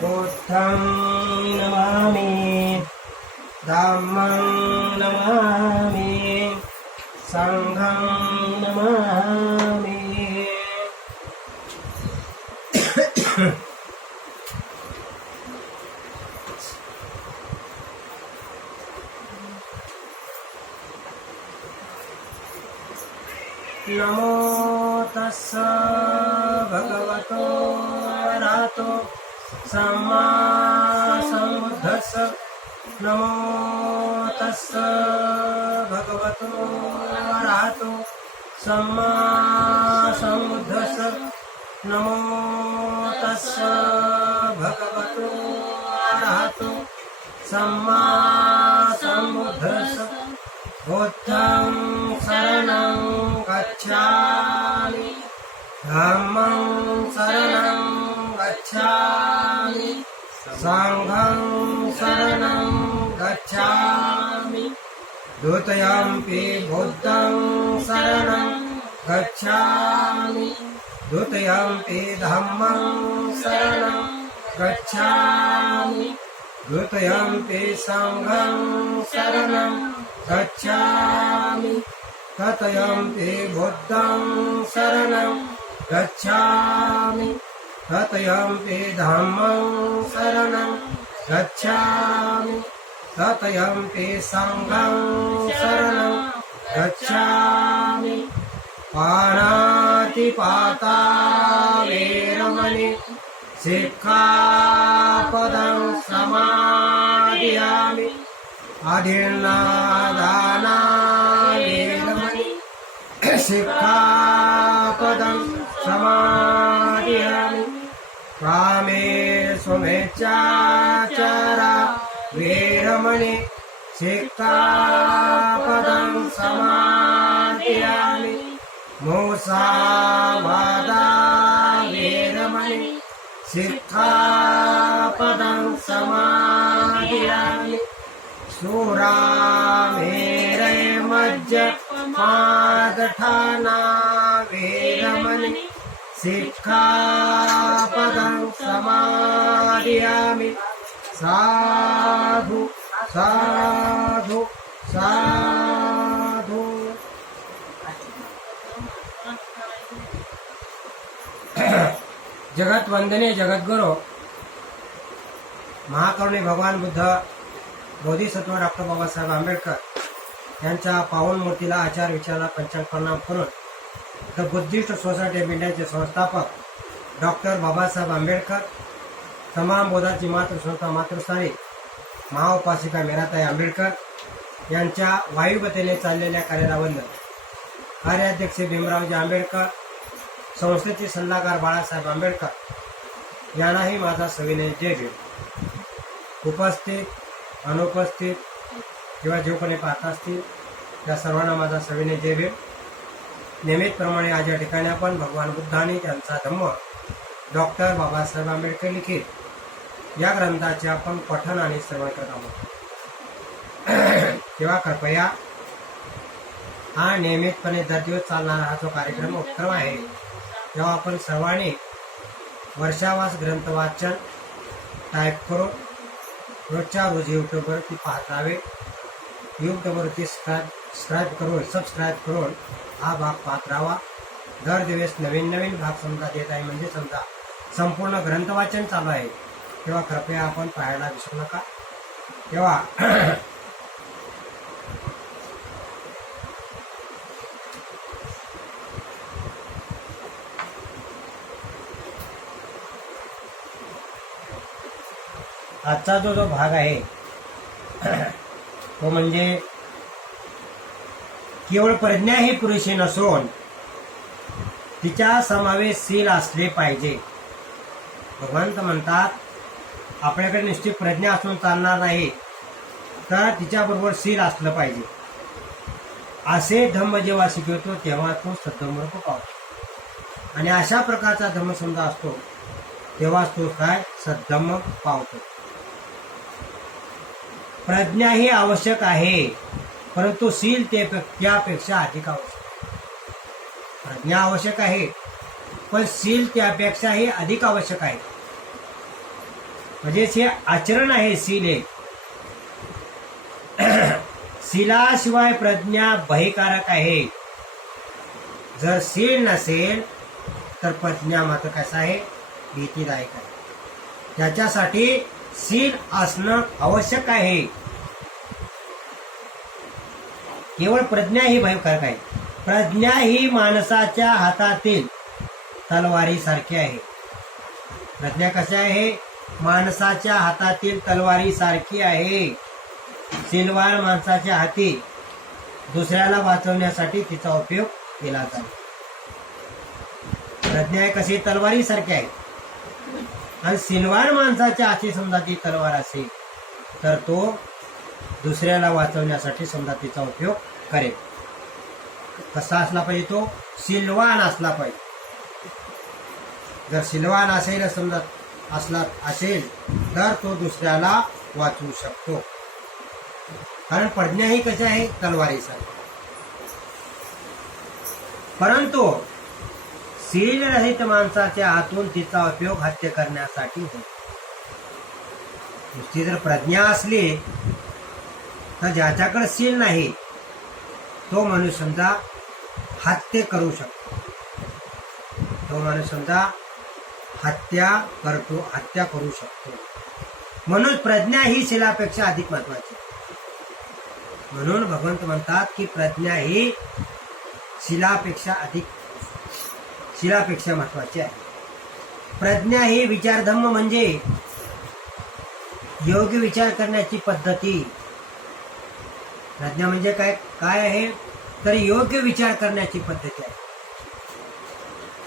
बुद्धं नमामि धम्मं नमामि संघं नमामि। नमो तस्स भगवतो अरहतो सम्मा सम्बुद्धस्स। नमो तस्स भगवतो अरहतो सम्मा सम्बुद्धस्स। नमो तस्स भगवतो अरहतो सम्मा सम्बुद्धस्स। बुद्धं शरणं गच्छामि धम्मं शरणं गच्छामि संघं शरणं गच्छामि द्वितीयंपि बुद्धं शरणं गच्छामि द्वितीयंपि धम्मं शरणं गच्छामि द्वितीयंपि संघं शरणं गच्छामि तृतीयंपि बुद्धं शरणं गच्छामि तृतीयंपि धम्मं शरणं गच्छामि तृतीयंपि संघं शरणं गच्छामि। पाणातिपाता वेरमणि सिक्खापदं समादियामि अधीर्णादाना वेरमणि सिक्खापदं समादियामि। कामेषु मिथ्याचारा वेरमणि सिक्खापदं समादियामि। मुसावादा वेरमणि सिक्खापदं समादियामि। सुरामेरय मज्जपादठाना वेरमणि सिक्खापदं समादियामि। साधु साधु साधु। जगत वंदनीय जगद्गुरु महाकरुणी भगवान बुद्ध बोधिसत्व डॉक्टर बाबासाहेब आंबेडकर यांच्या पावन मूर्तीला आचार विचाराला पंचांग प्रणाम करून द बुद्धिस्ट सोसायटी ऑफ इंडियाचे संस्थापक डॉक्टर बाबासाहेब आंबेडकर, तमाम बोधाची मातृसंस्था मातृस्थानी महाउपासिका मीराताई आंबेडकर यांच्या वायुगतीने चाललेल्या कार्याला वंदन। कार्याध्यक्ष भीमरावजी आंबेडकर, संस्थेचे सल्लागार बाळासाहेब आंबेडकर यांनाही माझा सविनय जय भीम। उपस्थित अनुपस्थित किंवा जे कोणी पाहत असतील त्या सर्वांना माझा सविनय जय भीम। नियमितप्रमाणे आज या ठिकाणी आपण भगवान बुद्धांनी त्यांचा धम्म डॉक्टर बाबासाहेब आंबेडकर लिखित या ग्रंथाचे आपण पठण आणि श्रवण करत आहोत। तेव्हा कृपया हा नियमितपणे दर दिवस चालणारा हा जो कार्यक्रम उपक्रम आहे तेव्हा आपण सर्वांनी वर्षावास ग्रंथ वाचन टाईप करून रोजच्या रोज यूट्यूबवरती पाहत राहावे। यूट्यूबवरती सबस्क्राईब करून हा भाग पाहत राहावा। दर दिवस नवीन नवीन भाग समजा देत आहे, म्हणजे समजा संपूर्ण ग्रंथ वाचन चालू आहे तेव्हा कृपया आपण पाहायला विसरू नका। तेव्हा आजचा जो भाग आहे तो म्हणजे केवळ प्रज्ञा ही पुरेशी नसून तिच्या समावेशशील असले पाहिजे। भगवंत म्हणतात आपल्याकडे निश्चित प्रज्ञा असून चालणार नाही, तर तिच्याबरोबर शील असलं पाहिजे। असे धम्म जेव्हा शिकवतो तेव्हा तो सद्धम्म पावतो, आणि अशा प्रकारचा धम्म समजा असतो तेव्हा तो काय सद्धम्म पावतो। प्रज्ञा ही आवश्यक आहे, परंतु शील त्यापेक्षा अधिक आवश्यक। प्रज्ञा आवश्यक आहे पण शील त्यापेक्षाही अधिक आवश्यक आहे। म्हणजेच हे आचरण आहे शील हे. शीलाशिवाय प्रज्ञा भयकारक आहे. जर शील नसेल तर प्रज्ञा मात्र कसं आहे, भीतीदायक आहे. त्याच्यासाठी शील असणं आवश्यक आहे. केवळ प्रज्ञा ही भयकारक आहे. प्रज्ञा ही माणसाच्या हातातील तलवारीसारखी आहे. प्रज्ञा कशी आहे, माणसाच्या हातातील तलवारीसारखी आहे. शीलवान माणसाच्या हाती दुसऱ्याला वाचवण्यासाठी तिचा उपयोग केला जातो. प्रज्ञा कशी तलवारीसारखी आहे. आणि शीलवान माणसाच्या हाती समजा ती तलवार असेल तर तो दुसऱ्याला वाचवण्यासाठी समजा तिचा उपयोग करेल. कसा असला पाहिजे, तो शीलवान असला पाहिजे. जर शीलवान असेल समजा असेल तर तो दुसऱ्याला वाचवू शकतो. कारण प्रज्ञा ही कशी आहे, तलवारीसारखी. परंतु शीलरहित माणसाच्या हातून तिचा उपयोग हत्या करण्यासाठी होतो. नुसती जर प्रज्ञा असली तर ज्याच्याकडे शील नाही तो माणूस समजा हत्या करू शकतो. तो माणूस समजा हत्या करू शकतो. म्हणून प्रज्ञा ही शीलापेक्षा अधिक महत्वाची. म्हणून भगवंत म्हणतात की प्रज्ञा ही शीलापेक्षा महत्वाची आहे. प्रज्ञा ही विचारधम्म म्हणजे योग्य विचार करण्याची पद्धती. प्रज्ञा म्हणजे काय आहे तर योग्य विचार करण्याची पद्धती आहे.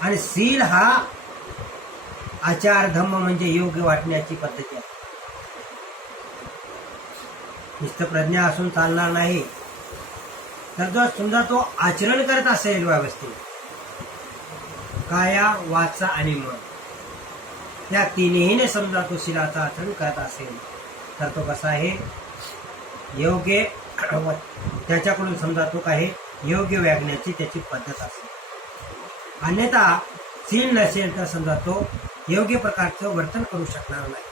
आणि शील हा आचार धम्म म्हणजे योग्य वाटण्याची पद्धती आहे. नुसतं प्रज्ञा असून चालणार नाही. तर जर समजा तो आचरण करत असेल व्यवस्थित, काया वाचा आणि मन या तिन्हीने समजा तो शीलाचं आचरण करत असेल तर तो कसा आहे, योग्य. त्याच्याकडून समजा तो काही योग्य वागण्याची त्याची पद्धत असेल. अन्यथा शील नसेल तर समजा तो योग्य प्रकारचं वर्तन करू शकणार नाही.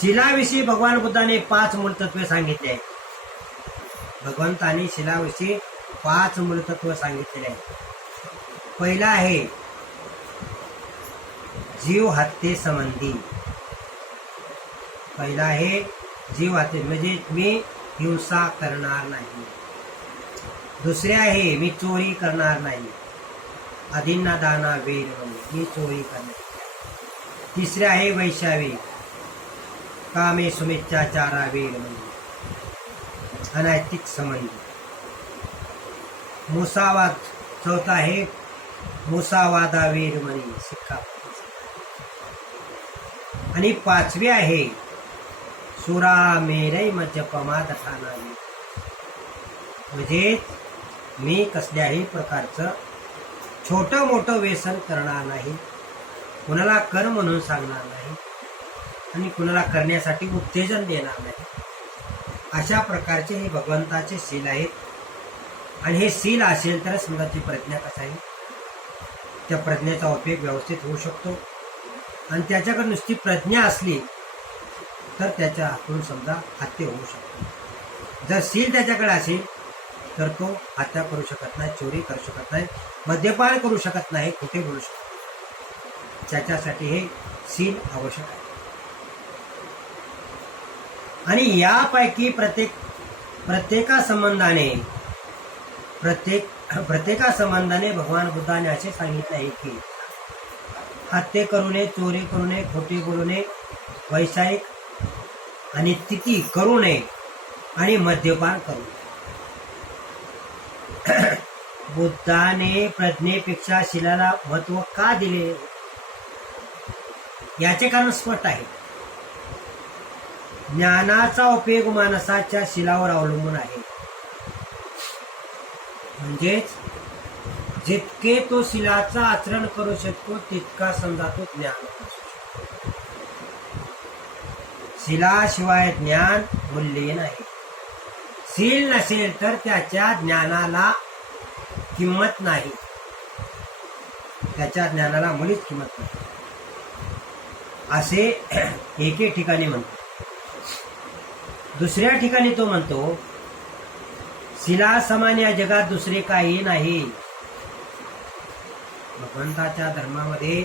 शीलाविषयी भगवान बुद्धाने 5 मूलतत्वे सांगितले आहेत. भगवंतांनी शीलाविषयी 5 मूलतत्व सांगितलेले आहेत. पहिला आहे जीव हत्ये संबंधी. पहिला आहे जीव हत्ये म्हणजे मी हिंसा करणार नाही. दुसरे आहे मी चोरी करणार नाही. अदिन्ना दाना वेर म्हणजे मी चोरी करणार. तिसरे आहे वैशावी कामे सुमिच्छाचारा वेर म्हणजे अनैतिक संबंध. मुसावाद चौथा आहे मुसावादा वेर म्हणे शिक्का. आणि 5वे आहे सुरा मेरै मद्यपमाद ठाणावी म्हणजे मी कसल्याही प्रकारचं छोटं मोठं व्यसन करणार नाही, कुणाला कर म्हणून सांगणार नाही आणि कुणाला करण्यासाठी उत्तेजन देणार नाही. अशा प्रकारचे हे भगवंताचे शील आहेत. आणि हे शील असेल तर समजा ती प्रज्ञा कसा आहे, त्या प्रज्ञेचा उपयोग व्यवस्थित होऊ शकतो. आणि त्याच्याकडे नुसती प्रज्ञा असली तर त्याच्या हातून समजा हत्या होऊ शकते. जर शील त्याच्याकडे असेल तर तो हत्या करू शकत नाही, चोरी करू शकत नाही, मद्यपान करू शकत नाही, खोटे बोलू शकत नाही. त्याच्यासाठी हे शील आवश्यक आहे. आणि यापैकी प्रत्येका संबंधाने भगवान बुद्धाने असे सांगितले आहे की हत्या करू नये, चोरी करू नये, खोटे बोलू नये, वैषयिक आणि तिथी करू नये आणि मद्यपान करू नये. बुद्धाने प्रज्ञेपेक्षा शीलाला महत्व का दिले याचे कारण स्पष्ट आहे. ज्ञानाचा उपयोग माणसाच्या शीलावर अवलंबून आहे. म्हणजेच जितके तो शीलाचं आचरण करू शकतो तितका समजा तो ज्ञान. शीलाशिवाय ज्ञान मूल्य नाही. शील नसेल तर त्याच्या ज्ञानाला किंमत नाही. त्याच्या ज्ञानाला मुळीच किंमत नाही असे एके ठिकाणी म्हणतो. दुसऱ्या ठिकाणी तो म्हणतो शिला समान या जगात दुसरे काही नाही. भगवंताच्या धर्मामध्ये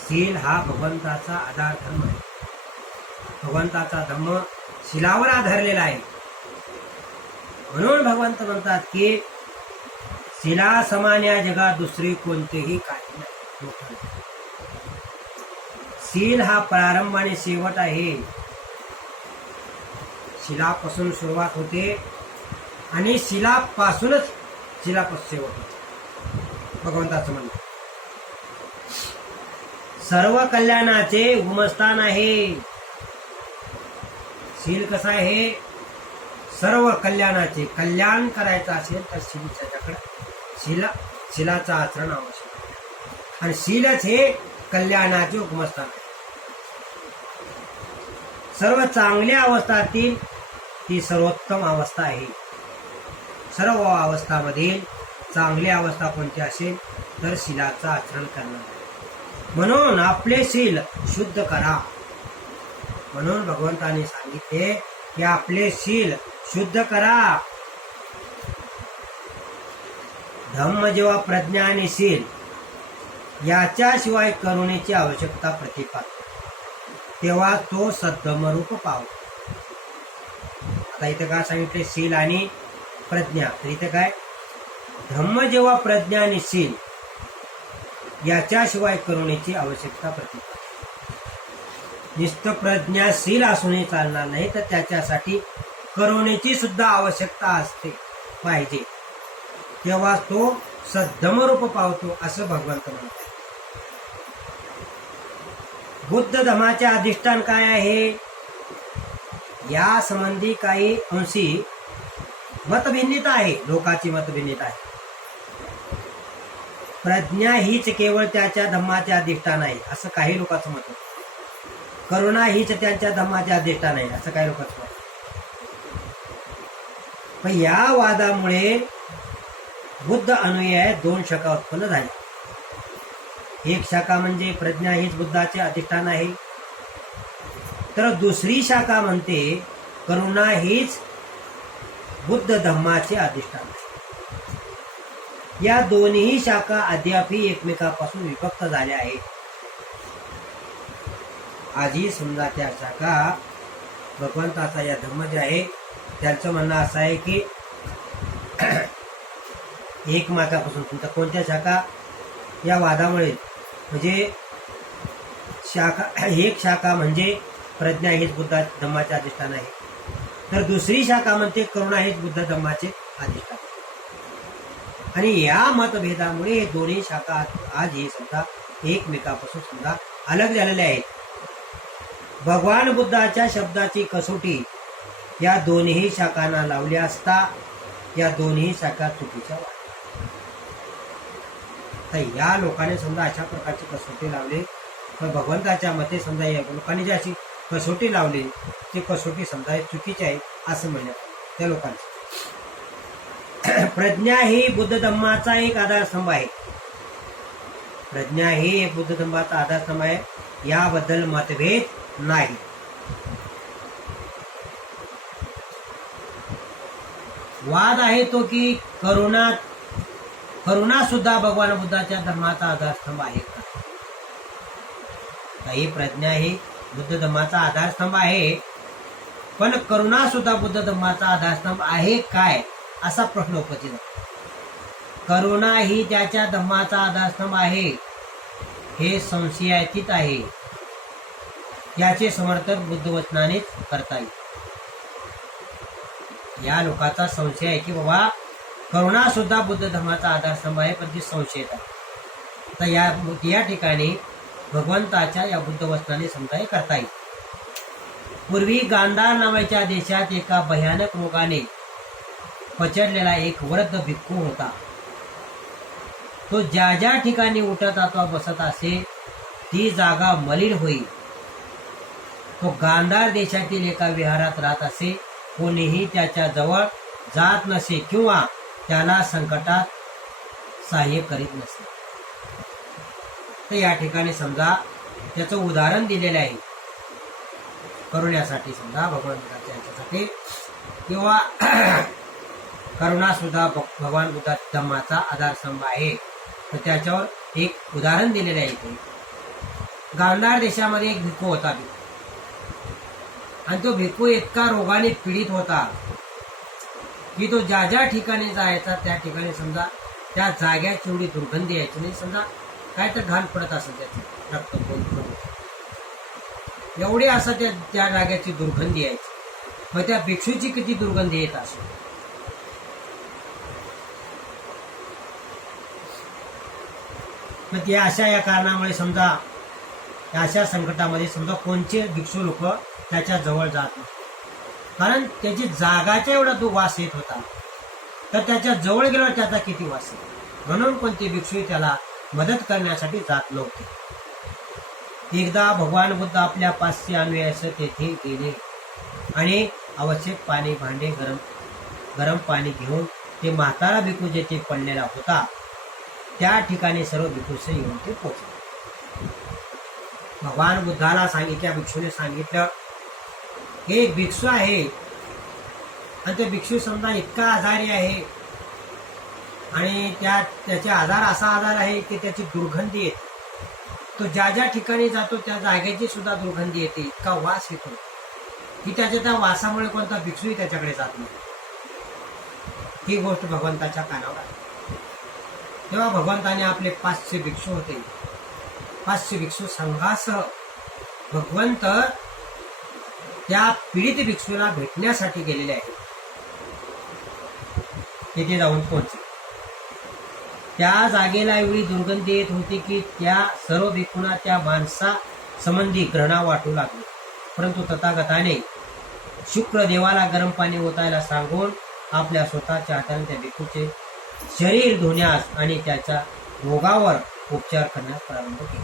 शील हा भगवंताचा आधार धर्म आहे. भगवंताचा धर्म शिलावर आधारलेला आहे. म्हणून भगवंत म्हणतात की शिला समान या जगात दुसरे कोणतेही काही नाही. शील हा प्रारंभ आणि शेवट आहे. शिलापासून सुरुवात होते आणि शिलापासूनच शेवट होते. भगवंताचं म्हणणं सर्व कल्याणाचे उगमस्थान आहे. शील कसं आहे? सर्व कल्याणाचे. कल्याण करायचं असेल तर शिलाचं आचरण आवश्यक आहे. आणि शीलच हे कल्याणाचे उगमस्थान आहे. सर्व चांगल्या अवस्थातील ती सर्वोत्तम अवस्था आहे. सर्व अवस्थामधील चांगली अवस्था कोणती असेल तर शीलाचं आचरण करणं. म्हणून आपले शील शुद्ध करा. म्हणून भगवंताने सांगितले की आपले शील शुद्ध करा. धम्म जेव्हा प्रज्ञा आणि शील याच्याशिवाय करुणेची आवश्यकता प्रतिपादते तेव्हा तो सद्धर्मरूप पावतो. आता इथे काय सांगितले? शील आणि प्रज्ञा. तर इथे काय? धम्म जेव्हा प्रज्ञा आणि शील याच्याशिवाय करुणेची आवश्यकता प्रतिपादते. नुसतं प्रज्ञाशील असूनही चालणार नाही, तर त्याच्यासाठी करुणेची सुद्धा आवश्यकता असते पाहिजे. तेव्हा तो सद्धर्मरूप पावतो असं भगवंत म्हणतात. बुद्ध धर्माचे अधिष्ठान काय आहे या संबंधी काही अंशी मतभिन्नता आहे. लोकांची मतभिन्नता आहे. प्रज्ञा हीच केवळ त्याच्या धम्माचे अधिष्ठान आहे असं काही लोकांचं मत आहे. करुणा हीच त्यांच्या धम्माचे अधिष्ठान आहे असं काही लोकांचं मत. पण या वादामुळे बुद्ध अनुयायी दोन शाखा उत्पन्न झाल्या. एक शाखा म्हणजे प्रज्ञा हीच बुद्धाचे अधिष्ठान आहे, तर दुसरी शाखा म्हणते करुणा हीच बुद्ध धम्माचे अधिष्ठान आहे. या दोन्ही शाखा अद्यापही एकमेकापासून विभक्त झाल्या आहेत. आजही समजा त्या शाखा भगवंताचा या धर्म जे आहे त्यांचं म्हणणं असं आहे की एक मार्गापासून तुमचा कोणत्या शाखा या वादामुळे म्हणजे शाखा एक शाखा म्हणजे प्रज्ञा हीच बुद्ध धम्माचे अधिष्ठान आहे, तर दुसरी शाखा म्हणते करुणा हीच बुद्ध धम्माचे अधिष्ठान. आणि या मतभेदामुळे हे दोन्ही शाखा आजही समजा एकमेकापासून समजा अलग झालेल्या आहेत. भगवान बुद्धाच्या शब्दाची कसोटी या दोन्ही शाखांना लावली असता या दोन्ही शाखा चुकीच्या वाटल्या. तर या लोकांनी समजा अशा प्रकारची कसोटी लावली, तर भगवंताच्या मते समजा या लोकांनी जी अशी कसोटी लावली ती कसोटी समजा चुकीची आहे असं म्हणण्यात त्या लोकांचं. प्रज्ञा ही बुद्ध धम्माचा एक आधारस्तंभ आहे. प्रज्ञा ही एक बुद्ध धम्माचा आधारस्तंभ आहे, याबद्दल मतभेद नाही. वाद आहे तो की करुणा सुद्धा भगवान बुद्धाच्या धर्माचा आधारस्तंभ आहे का? ही प्रज्ञा ही बुद्ध धर्माचा आधारस्तंभ आहे, पण करुणा सुद्धा बुद्ध धर्माचा आधारस्तंभ आहे काय असा प्रश्न उपस्थित आहे. करुणा ही त्याच्या धम्माचा आधारस्तंभ आहे हे संशयातीत आहे. याचे समर्थन बुद्ध वचनानेच करता येईल. या लोकांचा संशय आहे की बाबा करुणा सुद्धा बुद्ध धर्माचा आधारस्तंभ आहे, पण ती संशयित आहे. तर या ठिकाणी भगवंताच्या या बुद्ध वचनाने समजा करता येईल. पूर्वी गांधार नावाच्या देशात एका भयानक रोगाने पचडलेला एक वृद्ध भिक्खू होता. तो ज्या ज्या ठिकाणी उठत अथवा बसत असे ती जागा मलिन होई. तो गांधार देशातील एका विहारात राहत असे. कोणीही त्याच्या जवळ जात नसे किंवा त्याला संकटात सहाय्य करीत नसे. तर या ठिकाणी समजा त्याचं उदाहरण दिलेलं आहे करुण्यासाठी, समजा भगवान बुद्धाच्या याच्यासाठी, किंवा करुणा सुद्धा भगवान बुद्धा धम्माचा आधारस्तंभ आहे. तर त्याच्यावर एक उदाहरण दिलेलं आहे इथे. गांधार देशामध्ये एक भिक्खू होता, आणि तो भिक्खू इतका रोगाने पीडित होता की तो ज्या ज्या ठिकाणी जायचा त्या ठिकाणी समजा त्या जाग्याची एवढी दुर्गंधी यायची, म्हणजे समजा काय तर घाण पडत असेल त्याचं रक्त पडून एवढी असं त्या जाग्याची दुर्गंधी यायची. मग त्या भिक्षूची किती दुर्गंधी येत असेल. मग अशा या कारणामुळे समजा अशा संकटामध्ये समजा कोणचे भिक्षू लोक त्याच्या जवळ जात नाही, कारण त्याची जागाच्या एवढा तो वास येत होता, तर त्याच्या जवळ गेल्यावर त्याचा किती वास येतो. म्हणून कोणते भिक्षू त्याला मदत करण्यासाठी जात नव्हते. एकदा भगवान बुद्ध आपल्या 500 अनुयायांस तेथे गेले आणि आवश्यक पाणी भांडे गरम पाणी घेऊन ते म्हातारा भिक्खू जेथे पडलेला होता त्या ठिकाणी सर्व भिक्खूंचे येऊन ते पोहोचले. भगवान बुद्धाला सांगितल्या भिक्षूने सांगितलं की एक भिक्षू आहे आणि ते भिक्षू समजा इतका आजारी आहे आणि त्याचे आजार असा आजार आहे की त्याची दुर्गंधी येते. तो ज्या ज्या ठिकाणी जातो त्या जागेची सुद्धा दुर्गंधी येते, इतका वास येतो की त्या वासामुळे कोणता भिक्षूही त्याच्याकडे जात नाही. ही गोष्ट भगवंताच्या कानावर आहे. तेव्हा भगवंताने आपले 500 भिक्षू होते, 500 भिक्षू संघासह भगवंत त्या पीडित भिक्षूला भेटण्यासाठी गेलेले आहेत. तिथे जाऊन पोहोचले. त्या जागेला एवढी दुर्गंधी येत होती की त्या सर्व भिक्षूंना त्या माणसा संबंधी घृणा वाटू लागली. परंतु तथागताने शुक्र देवाला गरम पाणी ओतायला सांगून आपल्या स्वतःच्या हाताने त्या भिक्षूचे शरीर धुण्यास आणि त्याच्या रोगावर उपचार करण्यास प्रारंभ केला.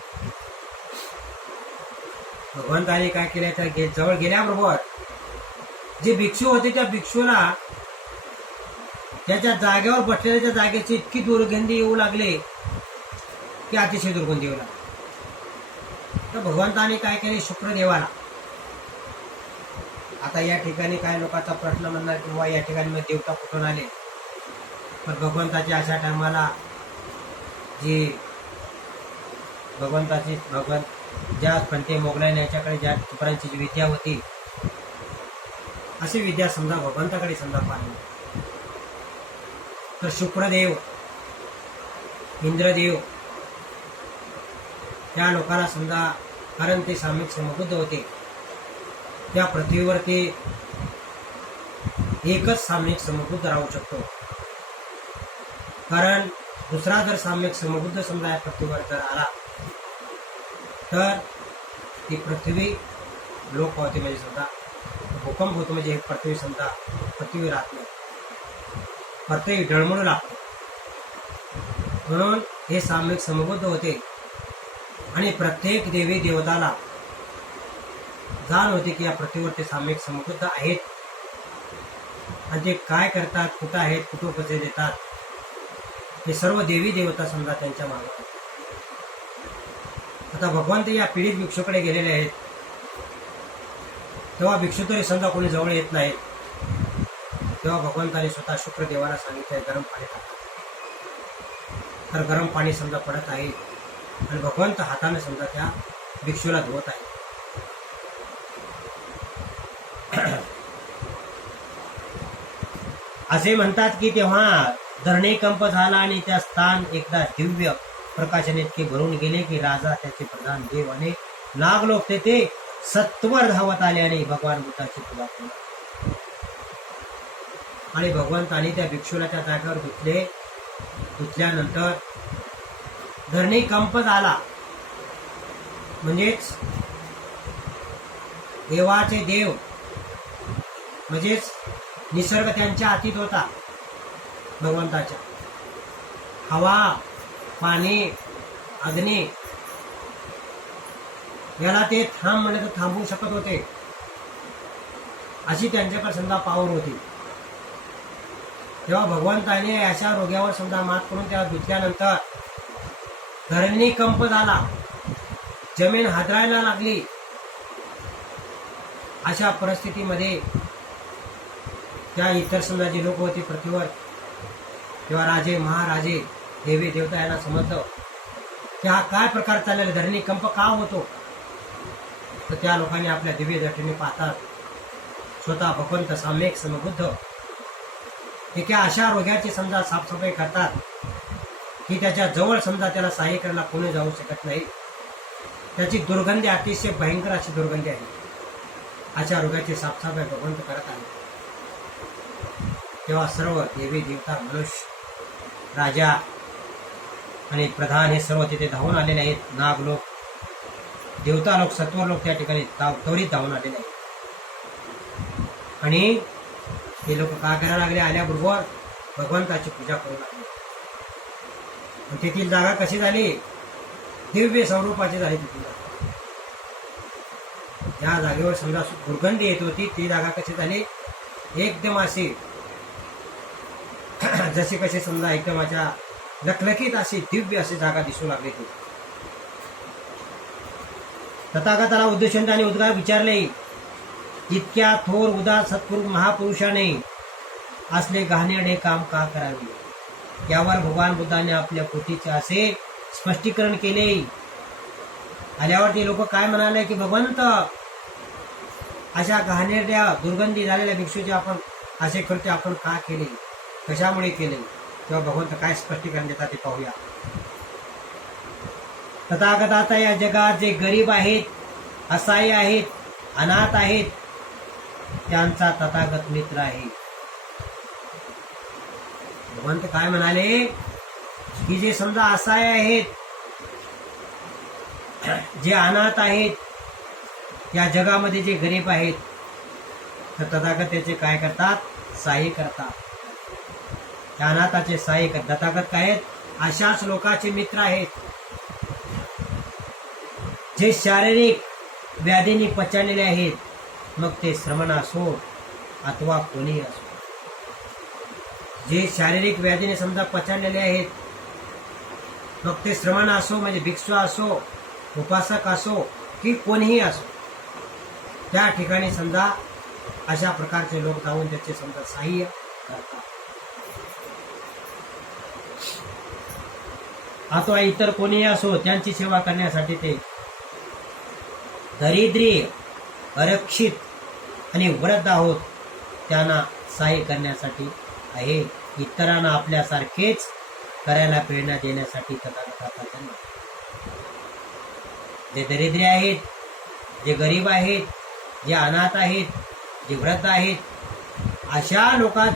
भगवंताने काय केलं, तर जवळ गेल्याबरोबर जे भिक्षू होते त्या भिक्षूला त्याच्या जागेवर बसलेल्या जागेची इतकी दुर्गंधी येऊ लागले की अतिशय दुर्गंधी येऊ लागली. तर भगवंताने काय केले, शुक्रदेवाला, आता या ठिकाणी काय लोकांचा प्रश्न म्हणणार किंवा या ठिकाणी मग देवता कुठून आले, पण भगवंताच्या अशा टायमाला जी भगवंत ज्या पंते मोगलाईन याच्याकडे ज्या तुकारांची जी विद्या होती अशी विद्या समजा भगवंताकडे समजा पाहिली. तर शुक्रदेव, इंद्रदेव त्या लोकांना समजा, कारण ते साम्यक समबुद्ध होते, त्या पृथ्वीवर ते एकच साम्यक समबुद्ध राहू शकतो. कारण दुसरा जर साम्यक समबुद्ध समजा या पृथ्वीवर जर आला तर ती पृथ्वी लोक होते, म्हणजे समजा भूकंप होतो, म्हणजे पृथ्वी समजा पृथ्वी राहत नाही, पृथ्वी डळमळू लागते. म्हणून हे साम्यक समबुद्ध होते आणि प्रत्येक देवी देवताला जाण होते की या पृथ्वीवर ते साम्यक समबुद्ध आहेत आणि ते काय करतात, कुठं आहेत, कुठं कसे देतात, हे सर्व देवी देवता समजा त्यांच्या मागे. आता भगवंत या पीडित भिक्षूकडे गेलेले आहेत, तेव्हा भिक्षू तरी समजा कोणी जवळ येत नाहीत. तेव्हा भगवंताने स्वतः शुक्रदेवाला सांगितलंय गरम पाणी टाका. तर गरम पाणी समजा पडत आहे आणि भगवंत हाताने समजा त्या भिक्षूला धुवत आहे. असे म्हणतात की तेव्हा धरणीकंप झाला आणि त्या स्थान एकदा दिव्य प्रकाशाने इतके भरून गेले की राजा, त्याचे प्रधान, देव आणि नाग लोक तेथे सत्वर धावत आले आणि भगवान बुद्धाची पूजा केली. आणि भगवंताने त्या भिक्षूला त्या जागेवर धुतल्यानंतर धरणीकंप झाला, म्हणजेच देवाचे देव म्हणजेच निसर्ग त्यांच्या हातीत होता. भगवंताच्या हवा, पाणी, अग्नी याला ते थांब म्हणले तर थांबवू शकत होते, अशी त्यांच्याकडे समजा पावर होती. तेव्हा भगवंताने अशा रोग्यावर समजा मात करून त्याला धुतल्यानंतर धरणी कंप झाला, जमीन हादरायला लागली. अशा परिस्थितीमध्ये त्या इतर समाजाची लोक होती पृथ्वीवर, किंवा राजे महाराजे देवी देवता यांना समजलं की हा काय प्रकार चाललेला, धरणी कंप का होतो. तर त्या लोकांनी आपल्या दिव्य दृष्टीने पाहतात स्वतः भगवंत साम्यक समबुद्ध एका अशा रोग्याची समजा साफसफाई करतात की त्याच्या जवळ समजा त्याला सहाय्य करायला कोणी जाऊ शकत नाही. त्याची दुर्गंधी अतिशय भयंकर अशी दुर्गंधी आहे. अशा रोगाची साफसफाई भगवंत करत आहे. तेव्हा सर्व देवी देवता मनुष्य राजा आणि प्रधान हे सर्व तिथे धावून आलेले आहेत. नाग लोक, देवता लोक, सत्वर लोक त्या ठिकाणी त्वरित धावून आलेले आहेत. आणि ते लोक काय करायला लागले, आल्याबरोबर भगवंताची पूजा करू लागले. तेथील जागा कशी झाली, दिव्य स्वरूपाची झाली. तिथील ज्या जागेवर समजा दुर्गंधी येत होती ती जागा कशी झाली, एकदम अशी जशी कशी समजा एकदम अशा लखलखीत अशी दिव्य अशी जागा दिसू लागली. ती तथागताला उद्देशून त्याने उद्गार विचारले, इतक्या थोर उदार सत्पुरुष महापुरुषाने असले घाणेरडे काम का करावे. यावर भगवान बुद्धाने आपल्या कृतीचे असे स्पष्टीकरण केले. आल्यावर ते लोक काय म्हणाले की भगवंत, अशा घाणेरड्या दुर्गंधी झालेल्या भिक्षूचे आपण असे कृत्य आपण का केले, कशामुळे केले. तेव्हा भगवंत काय स्पष्टीकरण देतात ते पाहूया. तथागताचा या जगात जे गरीब आहेत, असहाय्य आहेत, अनाथ आहेत, त्यांचा तथागत मित्र आहे. भगवंत काय म्हणाले की जे समजा असहाय्य आहेत, जे अनाथ आहेत, या जगामध्ये जे गरीब आहेत, तर तथागत त्याचे काय करतात, सहाय्य करतात. त्या अनाथाचे सहाय्य करतात. तथागत काय आहेत, अशाच लोकांचे मित्र आहेत जे शारीरिक व्याधींनी पछाडलेले आहेत, मग ते श्रमण असो अथवा कोणी असो. जे शारीरिक व्याधीने समजा पछाडलेले आहेत, मग ते श्रमण असो म्हणजे भिक्षू असो, उपासक असो की कोणीही असो, त्या ठिकाणी समजा अशा प्रकारचे लोक जाऊन त्याचे समजा सहाय्य करतात. अथवा इतर कोणीही असो त्यांची सेवा करण्यासाठी ते दरिद्री, अरक्षित आणि वृद्ध आहोत त्यांना सहाय्य करण्यासाठी आहे. इतरांना आपल्यासारखेच करायला प्रेरणा देण्यासाठी तथागताचा जन्म. जे दरिद्री आहेत, जे गरीब आहेत, जे अनाथ आहेत, जे वृद्ध आहेत, अशा लोकांचं